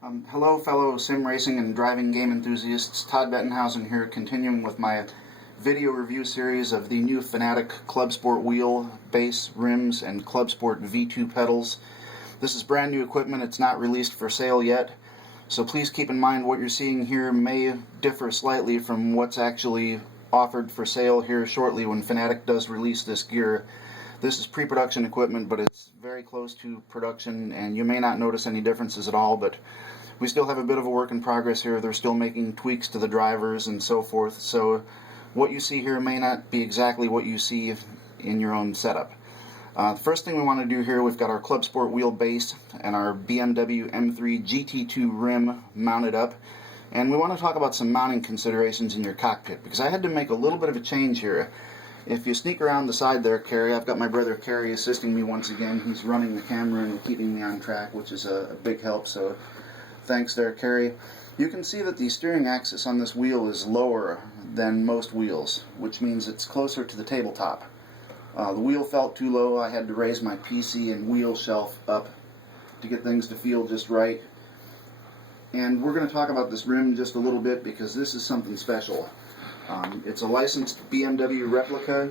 Hello fellow sim racing and driving game enthusiasts, Todd Bettenhausen here, continuing with my video review series of the new Fanatec ClubSport wheel, base, rims, and ClubSport V2 pedals. This is brand new equipment, it's not released for sale yet, so please keep in mind what you're seeing here may differ slightly from what's actually offered for sale here shortly when Fanatec does release this gear. This is pre-production equipment, but it's very close to production, and you may not notice any differences at all, but we still have a bit of a work in progress here. They're still making tweaks to the drivers and so forth, so what you see here may not be exactly what you see in your own setup. The first thing we want to do here, we've got our ClubSport wheel base and our BMW M3 GT2 rim mounted up, and we want to talk about some mounting considerations in your cockpit, because I had to make a little bit of a change here. If you sneak around the side there, Kerry, I've got my brother Kerry assisting me once again. He's running the camera and keeping me on track, which is a big help, so thanks there, Kerry. You can see that the steering axis on this wheel is lower than most wheels, which means it's closer to the tabletop. The wheel felt too low. I had to raise my PC and wheel shelf up to get things to feel just right. And we're going to talk about this rim just a little bit because this is something special. It's a licensed BMW replica.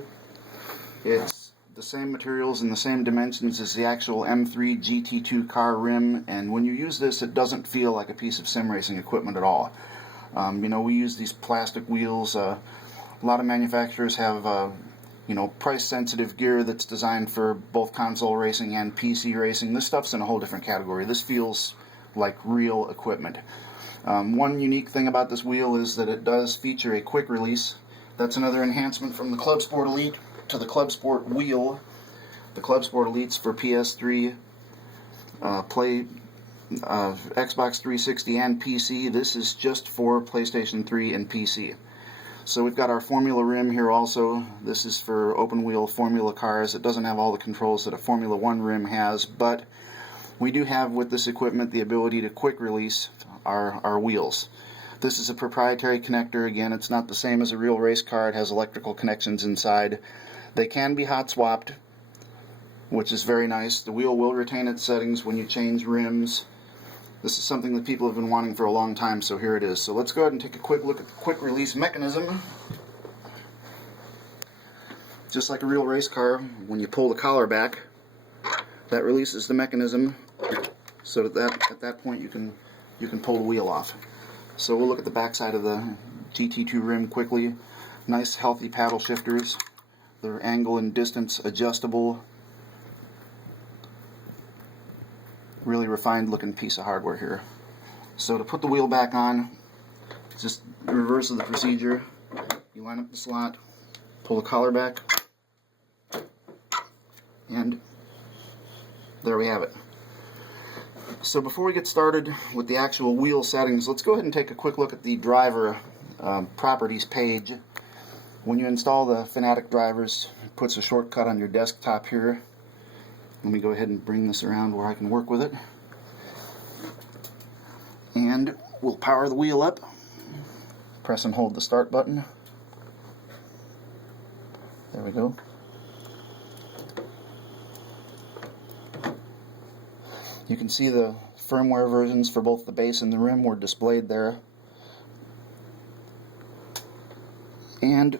It's the same materials and the same dimensions as the actual M3 GT2 car rim, and when you use this it doesn't feel like a piece of sim racing equipment at all. We use these plastic wheels. A lot of manufacturers have price sensitive gear that's designed for both console racing and PC racing. This stuff's in a whole different category. This feels like real equipment. One unique thing about this wheel is that it does feature a quick release. That's another enhancement from the ClubSport Elite to the ClubSport wheel. The ClubSport Elite's for PS3, Xbox 360 and PC. This is just for PlayStation 3 and PC. So we've got our Formula rim here also. This is for open wheel Formula cars. It doesn't have all the controls that a Formula 1 rim has, but we do have with this equipment the ability to quick release our wheels. This is a proprietary connector. Again, it's not the same as a real race car. It has electrical connections inside. They can be hot swapped, which is very nice. The wheel will retain its settings when you change rims. This is something that people have been wanting for a long time, so here it is. So let's go ahead and take a quick look at the quick release mechanism. Just like a real race car, when you pull the collar back, that releases the mechanism so that at that point you can pull the wheel off. So we'll look at the back side of the GT2 rim quickly. Nice healthy paddle shifters. They're angle and distance adjustable. Really refined looking piece of hardware here. So to put the wheel back on, just the reverse of the procedure. You line up the slot, pull the collar back, and there we have it. So before we get started with the actual wheel settings, let's go ahead and take a quick look at the driver properties page. When you install the Fanatec drivers, it puts a shortcut on your desktop here. Let me go ahead and bring this around where I can work with it. And we'll power the wheel up. Press and hold the start button. There we go. You can see the firmware versions for both the base and the rim were displayed there. And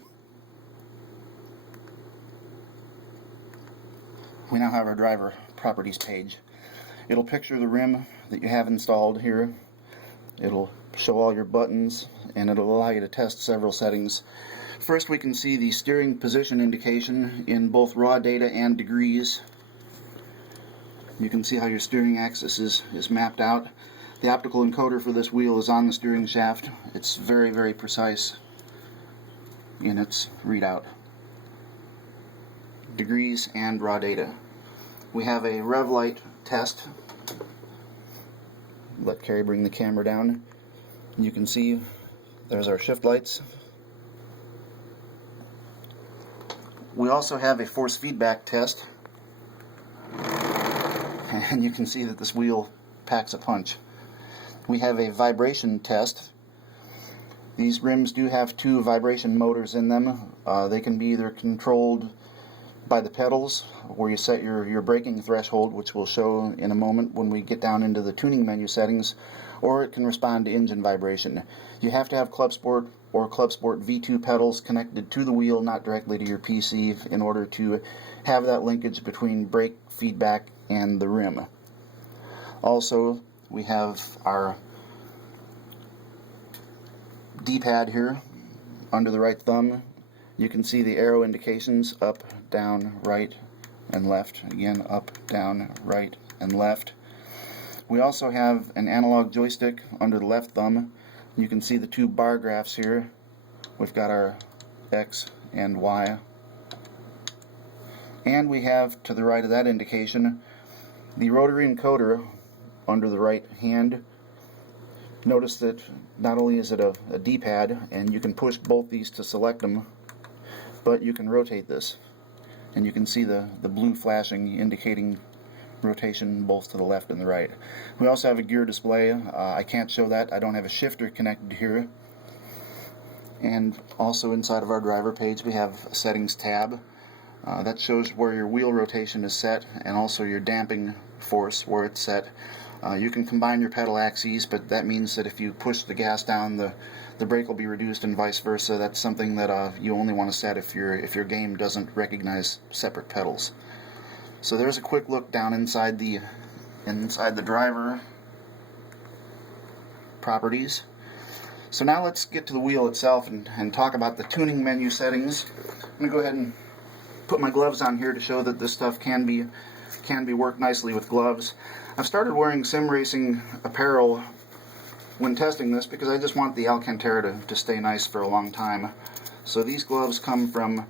we now have our driver properties page. It'll picture the rim that you have installed here. It'll show all your buttons, and it'll allow you to test several settings. First, we can see the steering position indication in both raw data and degrees. You can see how your steering axis is mapped out. The optical encoder for this wheel is on the steering shaft. It's very, very precise in its readout. Degrees and raw data. We have a rev light test. Let Kerry bring the camera down. You can see there's our shift lights. We also have a force feedback test. And you can see that this wheel packs a punch. We have a vibration test. These rims do have two vibration motors in them. They can be either controlled by the pedals where you set your braking threshold, which we'll show in a moment when we get down into the tuning menu settings, or it can respond to engine vibration. You have to have ClubSport or ClubSport V2 pedals connected to the wheel, not directly to your PC, in order to have that linkage between brake feedback and the rim. Also, we have our D-pad here under the right thumb. You can see the arrow indications: up, down, right, and left. Again, up, down, right, and left. We also have an analog joystick under the left thumb. You can see the two bar graphs here. We've got our X and Y. And we have, to the right of that indication, the rotary encoder under the right hand. Notice that not only is it a D-pad, and you can push both these to select them, but you can rotate this. And you can see the blue flashing indicating rotation both to the left and the right. We also have a gear display. I can't show that. I don't have a shifter connected here. And also inside of our driver page we have a settings tab. That shows where your wheel rotation is set and also your damping force where it's set. You can combine your pedal axes, but that means that if you push the gas down, the brake will be reduced and vice versa. That's something that you only want to set if your game doesn't recognize separate pedals. So there's a quick look down inside the driver properties. So now let's get to the wheel itself and talk about the tuning menu settings. I'm going to go ahead and put my gloves on here to show that this stuff can be worked nicely with gloves. I've started wearing sim racing apparel when testing this because I just want the Alcantara to stay nice for a long time. So these gloves come from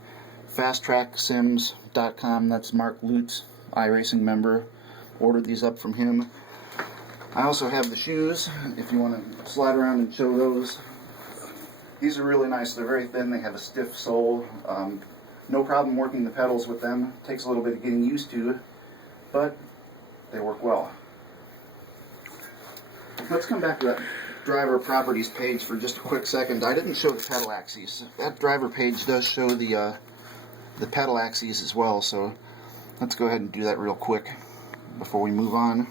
FastTrackSims.com. That's Mark Lutz, iRacing member. Ordered these up from him. I also have the shoes, if you want to slide around and show those. These are really nice. They're very thin. They have a stiff sole. No problem working the pedals with them. Takes a little bit of getting used to, but they work well. Let's come back to that driver properties page for just a quick second. I didn't show the pedal axes. That driver page does show the pedal axes as well, so let's go ahead and do that real quick before we move on.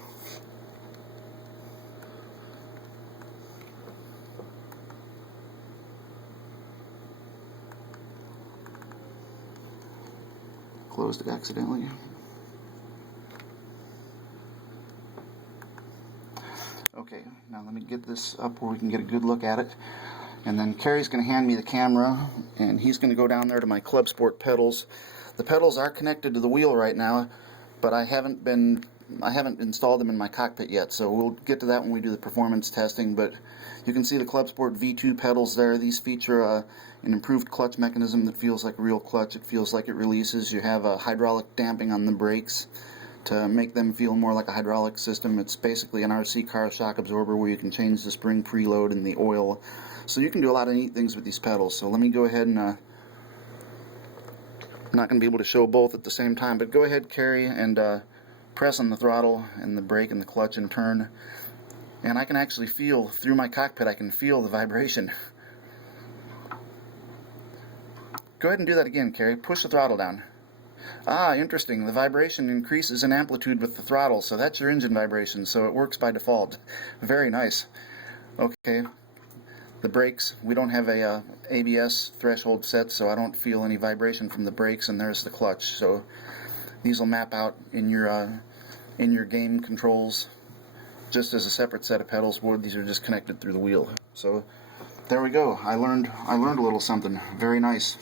Closed it accidentally. Okay, now let me get this up where we can get a good look at it. And then Kerry's going to hand me the camera, and he's going to go down there to my ClubSport pedals. The pedals are connected to the wheel right now, but I haven't installed them in my cockpit yet, so we'll get to that when we do the performance testing. But you can see the ClubSport V2 pedals there. These feature an improved clutch mechanism that feels like a real clutch. It feels like it releases. You have a hydraulic damping on the brakes to make them feel more like a hydraulic system. It's basically an RC car shock absorber where you can change the spring preload and the oil. So you can do a lot of neat things with these pedals. So let me go ahead and I'm not going to be able to show both at the same time, but go ahead, Kerry, and press on the throttle and the brake and the clutch in turn. And I can actually feel, through my cockpit, I can feel the vibration. Go ahead and do that again, Kerry. Push the throttle down. Ah, interesting. The vibration increases in amplitude with the throttle, so that's your engine vibration, so it works by default. Very nice. Okay. The brakes, we don't have a ABS threshold set, so I don't feel any vibration from the brakes, and there's the clutch. So these will map out in your game controls just as a separate set of pedals would. These are just connected through the wheel. So there we go. I learned a little something. Very nice.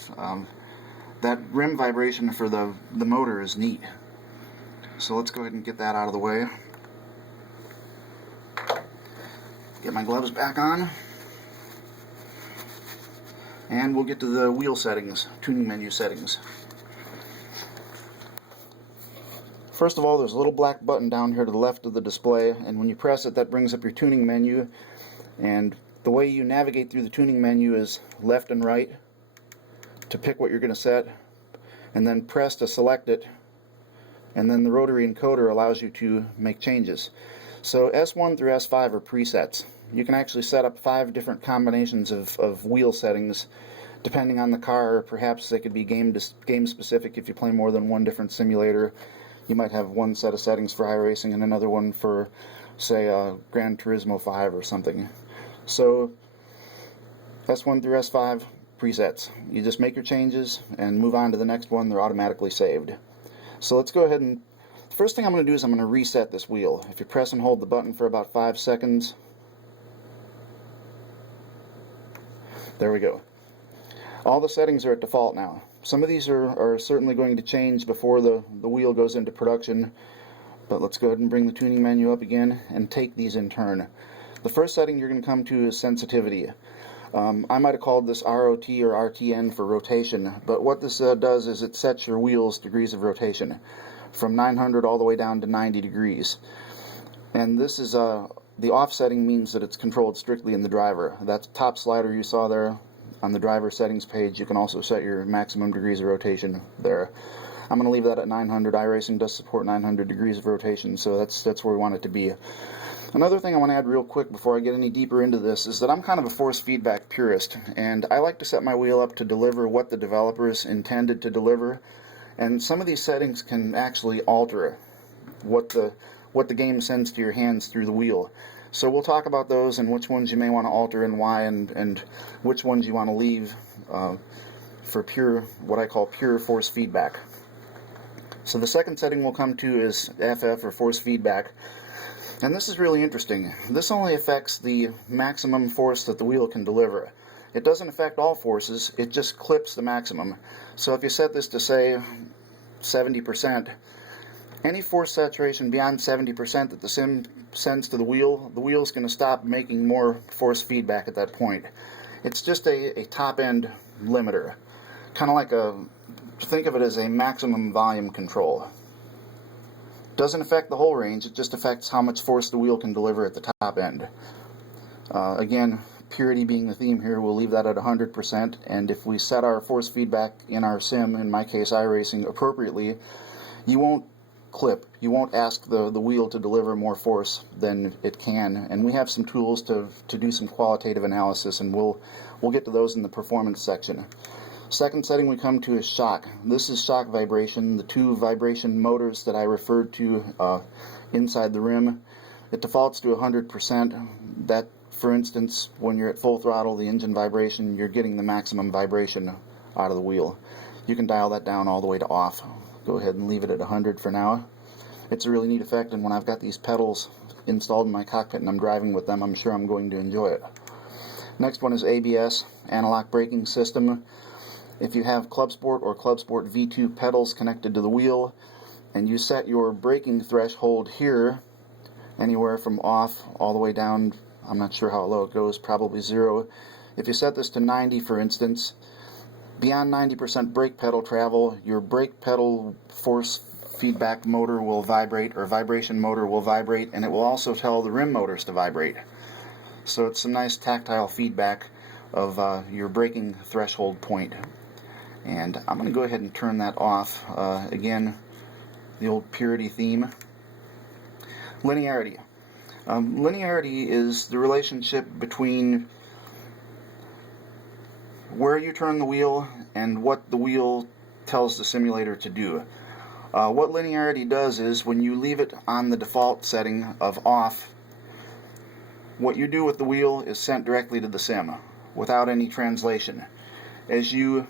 That rim vibration for the motor is neat. So let's go ahead and get that out of the way. Get my gloves back on. And we'll get to the wheel settings, tuning menu settings. First of all, there's a little black button down here to the left of the display, and when you press it, that brings up your tuning menu. And the way you navigate through the tuning menu is left and right to pick what you're going to set, and then press to select it, and then the rotary encoder allows you to make changes. So S1 through S5 are presets. You can actually set up 5 different combinations of wheel settings Depending on the car, perhaps they could be game specific. If you play more than one different simulator, you might have one set of settings for iRacing and another one for, say, Gran Turismo 5 or something. So S1 through S5 presets. You just make your changes and move on to the next one. They're automatically saved. So let's go ahead and the first thing I'm going to do is I'm going to reset this wheel. If you press and hold the button for about 5 seconds, there we go. All the settings are at default now. Some of these are certainly going to change before the wheel goes into production, but let's go ahead and bring the tuning menu up again and take these in turn. The first setting you're going to come to is sensitivity. I might have called this ROT or RTN for rotation, but what this does is it sets your wheel's degrees of rotation from 900 all the way down to 90 degrees. And this is the off setting means that it's controlled strictly in the driver. That top slider you saw there on the driver settings page, you can also set your maximum degrees of rotation there. I'm going to leave that at 900. iRacing does support 900 degrees of rotation, so that's where we want it to be. Another thing I want to add real quick before I get any deeper into this is that I'm kind of a force feedback purist, and I like to set my wheel up to deliver what the developers intended to deliver, and some of these settings can actually alter what the game sends to your hands through the wheel. So we'll talk about those and which ones you may want to alter and why, and which ones you want to leave for pure, what I call pure force feedback. So the second setting we'll come to is FF, or force feedback. And this is really interesting. This only affects the maximum force that the wheel can deliver. It doesn't affect all forces, it just clips the maximum. So if you set this to, say, 70%, any force saturation beyond 70% that the sim sends to the wheel's going to stop making more force feedback at that point. It's just a top-end limiter. Kind of like think of it as a maximum volume control. Doesn't affect the whole range, it just affects how much force the wheel can deliver at the top end. Again, purity being the theme here, we'll leave that at 100%, and if we set our force feedback in our sim, in my case iRacing, appropriately, you won't clip. You won't ask the wheel to deliver more force than it can, and we have some tools to do some qualitative analysis, and we'll get to those in the performance section. Second setting we come to is shock. This is shock vibration, the two vibration motors that I referred to inside the rim. It defaults to 100%. That, for instance, when you're at full throttle, the engine vibration, you're getting the maximum vibration out of the wheel. You can dial that down all the way to off. Go ahead and leave it at 100 for now. It's a really neat effect, and when I've got these pedals installed in my cockpit and I'm driving with them, I'm sure I'm going to enjoy it. Next one is ABS, analog braking system. If you have ClubSport or ClubSport V2 pedals connected to the wheel, and you set your braking threshold here, anywhere from off all the way down, I'm not sure how low it goes, probably 0. If you set this to 90, for instance, beyond 90% brake pedal travel, your brake pedal force feedback motor will vibrate, or vibration motor will vibrate, and it will also tell the rim motors to vibrate. So it's some nice tactile feedback of your braking threshold point. And I'm going to go ahead and turn that off. Again, the old purity theme. Linearity. Linearity is the relationship between where you turn the wheel and what the wheel tells the simulator to do. What linearity does is when you leave it on the default setting of off, what you do with the wheel is sent directly to the sim without any translation. As you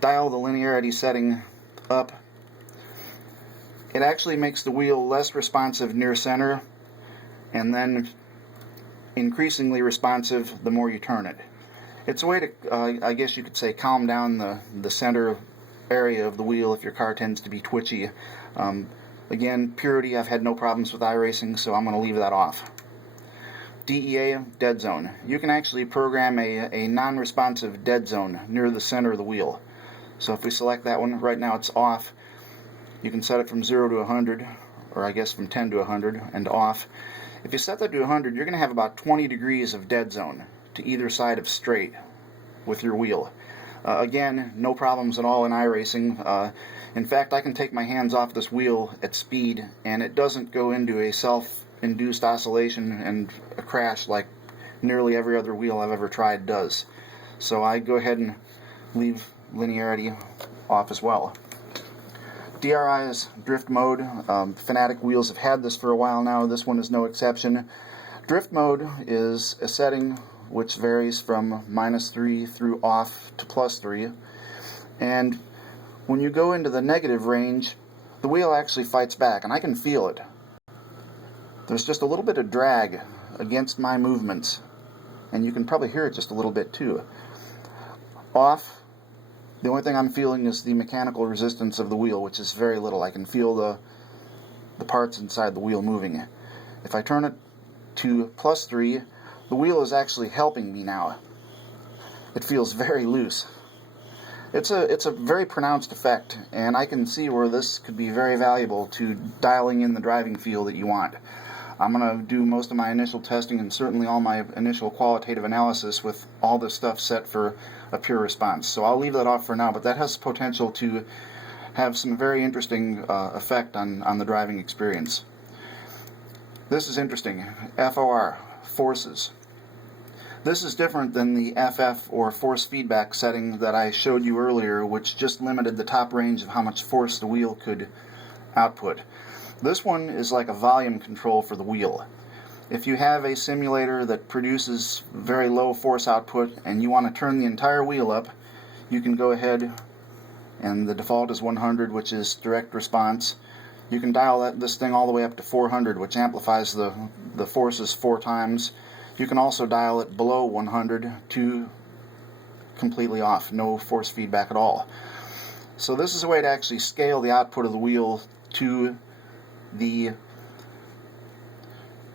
dial the linearity setting up, it actually makes the wheel less responsive near center and then increasingly responsive the more you turn it. It's a way to, I guess you could say, calm down the center area of the wheel if your car tends to be twitchy. Again, purity, I've had no problems with iRacing, so I'm going to leave that off. DEA, dead zone. You can actually program a non-responsive dead zone near the center of the wheel. So if we select that one, right now it's off. You can set it from 0 to 100, or I guess from 10 to 100, and off. If you set that to 100, you're going to have about 20 degrees of dead zone to either side of straight with your wheel. Again, no problems at all in iRacing. In fact, I can take my hands off this wheel at speed, and it doesn't go into a self-induced oscillation and a crash like nearly every other wheel I've ever tried does. so I go ahead and leave linearity off as well. DRI is drift mode. Fanatec wheels have had this for a while now. This one is no exception. Drift mode is a setting which varies from -3 through off to +3. And when you go into the negative range, the wheel actually fights back, and I can feel it. There's just a little bit of drag against my movements, and you can probably hear it just a little bit too. Off, the only thing I'm feeling is the mechanical resistance of the wheel, which is very little. I can feel the parts inside the wheel moving. If I turn it to +3, the wheel is actually helping me now. It feels very loose. It's a very pronounced effect, and I can see where this could be very valuable to dialing in the driving feel that you want. I'm going to do most of my initial testing and certainly all my initial qualitative analysis with all this stuff set for a pure response. So I'll leave that off for now, but that has potential to have some very interesting effect on the driving experience. This is interesting. FOR, forces. This is different than the FF or force feedback setting that I showed you earlier, which just limited the top range of how much force the wheel could output. This one is like a volume control for the wheel. If you have a simulator that produces very low force output and you want to turn the entire wheel up, you can go ahead, and the default is 100, which is direct response. You can dial this thing all the way up to 400, which amplifies the forces 4 times. You can also dial it below 100 to completely off, no force feedback at all. So this is a way to actually scale the output of the wheel to the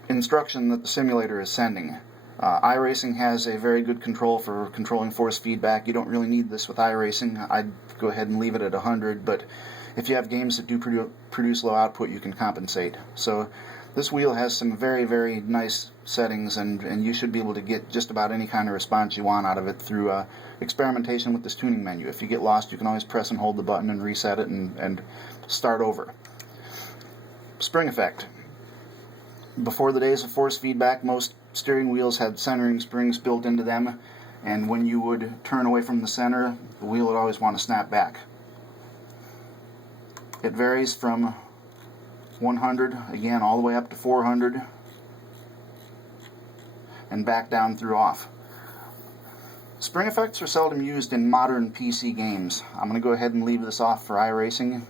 instruction that the simulator is sending. iRacing has a very good control for controlling force feedback. You don't really need this with iRacing. I'd go ahead and leave it at 100, but if you have games that do produce low output, you can compensate. So this wheel has some very, very nice settings, and you should be able to get just about any kind of response you want out of it through experimentation with this tuning menu. If you get lost, you can always press and hold the button and reset it and start over. Spring effect. Before the days of force feedback, most steering wheels had centering springs built into them, and when you would turn away from the center, the wheel would always want to snap back. It varies from 100, again, all the way up to 400, and back down through off. Spring effects are seldom used in modern PC games. I'm going to go ahead and leave this off for iRacing.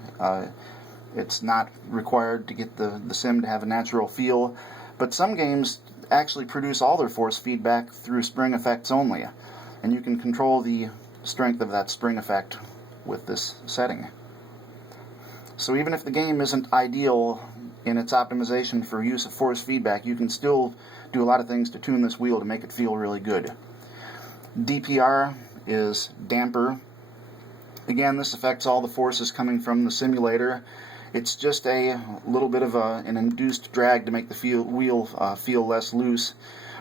It's not required to get the sim to have a natural feel, but some games actually produce all their force feedback through spring effects only, and you can control the strength of that spring effect with this setting. So even if the game isn't ideal in its optimization for use of force feedback, you can still do a lot of things to tune this wheel to make it feel really good. DPR is damper. Again, this affects all the forces coming from the simulator. It's just a little bit of an induced drag to make the wheel feel less loose.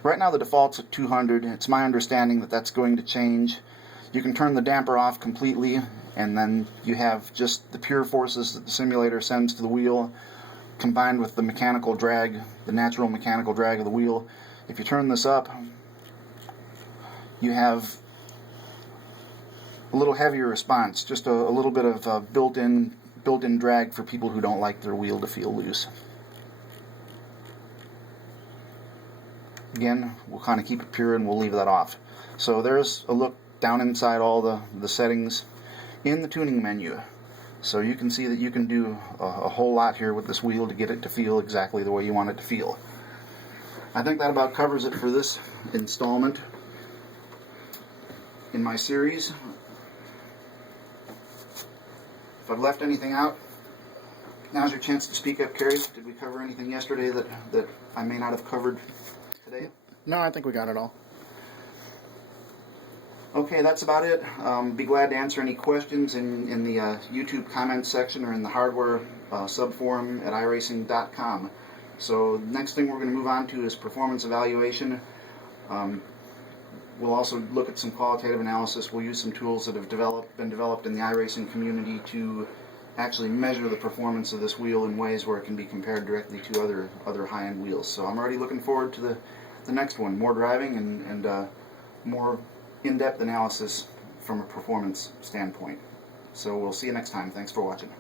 Right now the default's at 200. It's my understanding that that's going to change. You can turn the damper off completely, and then you have just the pure forces that the simulator sends to the wheel combined with the mechanical drag, the natural mechanical drag of the wheel. If you turn this up, you have a little heavier response, just a little bit of built-in drag for people who don't like their wheel to feel loose. Again, we'll kind of keep it pure and we'll leave that off. So there's a look down inside all the settings in the tuning menu. So you can see that you can do a whole lot here with this wheel to get it to feel exactly the way you want it to feel. I think that about covers it for this installment in my series. If I've left anything out, now's your chance to speak up, Carrie. Did we cover anything yesterday that I may not have covered today? No, I think we got it all. Okay, that's about it. Be glad to answer any questions in the YouTube comments section or in the hardware subforum at iRacing.com. So next thing we're going to move on to is performance evaluation. We'll also look at some qualitative analysis. We'll use some tools that have been developed in the iRacing community to actually measure the performance of this wheel in ways where it can be compared directly to other high-end wheels. So I'm already looking forward to the next one. More driving and more in-depth analysis from a performance standpoint. So we'll see you next time. Thanks for watching.